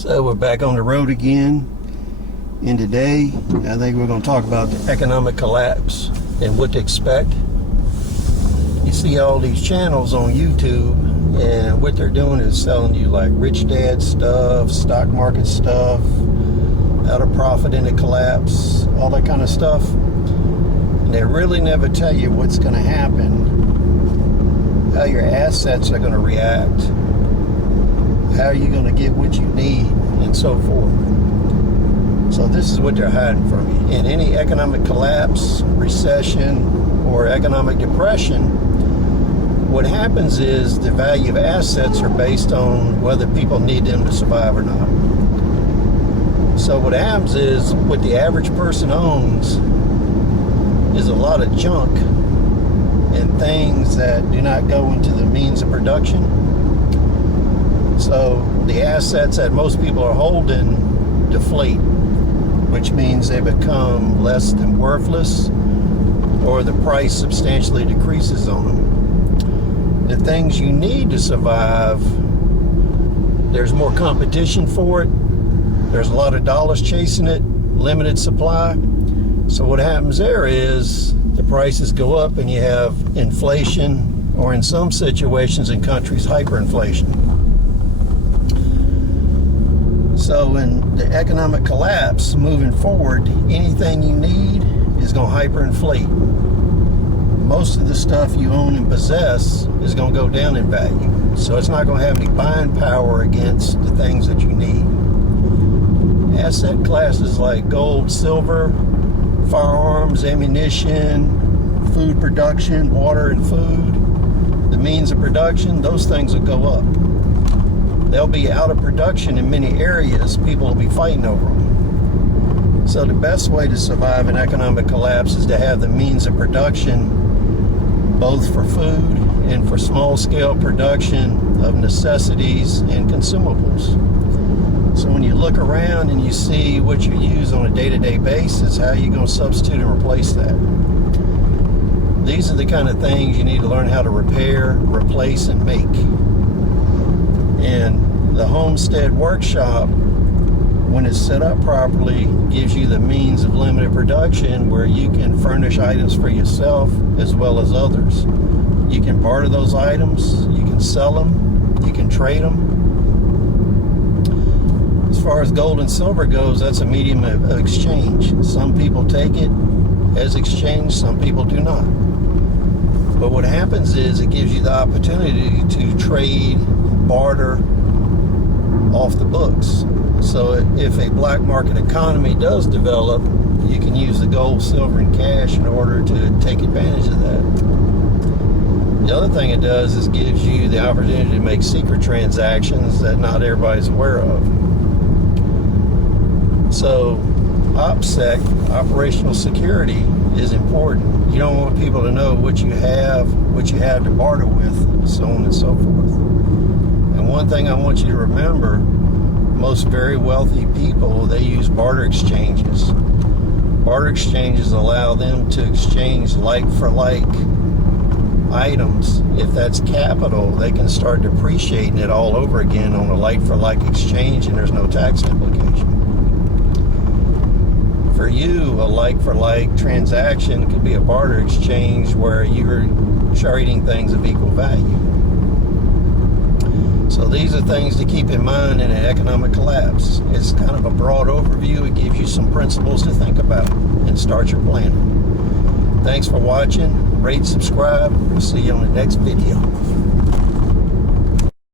So we're back on the road again, and today I think we're going to talk about the economic collapse and what to expect. You see all these channels on YouTube, and what they're doing is selling you like rich dad stuff, stock market stuff, how to profit in a collapse, all that kind of stuff. And they really never tell you what's going to happen, how your assets are going to react, how are you going to get what you need, and so forth. So this is what they're hiding from you. In any economic collapse, recession, or economic depression, what happens is the value of assets are based on whether people need them to survive or not. So what happens is what the average person owns is a lot of junk and things that do not go into the means of production. So the assets that most people are holding deflate, which means they become less than worthless, or the price substantially decreases on them. The things you need to survive, there's more competition for it. There's a lot of dollars chasing it, limited supply. So what happens there is the prices go up and you have inflation, or in some situations in countries, hyperinflation. So in the economic collapse, moving forward, anything you need is going to hyperinflate. Most of the stuff you own and possess is going to go down in value. So it's not going to have any buying power against the things that you need. Asset classes like gold, silver, firearms, ammunition, food production, water and food, the means of production, those things will go up. They'll be out of production in many areas. People will be fighting over them. So the best way to survive an economic collapse is to have the means of production, both for food and for small-scale production of necessities and consumables. So when you look around and you see what you use on a day-to-day basis, how are you going to substitute and replace that? These are the kind of things you need to learn how to repair, replace, and make. And the Homestead Workshop, when it's set up properly, gives you the means of limited production where you can furnish items for yourself as well as others. You can barter those items, you can sell them, you can trade them. As far as gold and silver goes, that's a medium of exchange. Some people take it as exchange, some people do not. But what happens is it gives you the opportunity to trade, barter off the books. So if a black market economy does develop, you can use the gold, silver, and cash in order to take advantage of that. The other thing it does is gives you the opportunity to make secret transactions that not everybody's aware of. So OPSEC, operational security, is important. You don't want people to know what you have to barter with, so on and so forth. And one thing I want you to remember, most very wealthy people, they use barter exchanges. Barter exchanges allow them to exchange like for like items. If that's capital, they can start depreciating it all over again on a like for like exchange, and there's no tax implication. For you, a like for like transaction could be a barter exchange where you're trading things of equal value. So these are things to keep in mind in an economic collapse. It's kind of a broad overview. It gives you some principles to think about and start your planning. Thanks for watching. Rate, subscribe. We'll see you on the next video.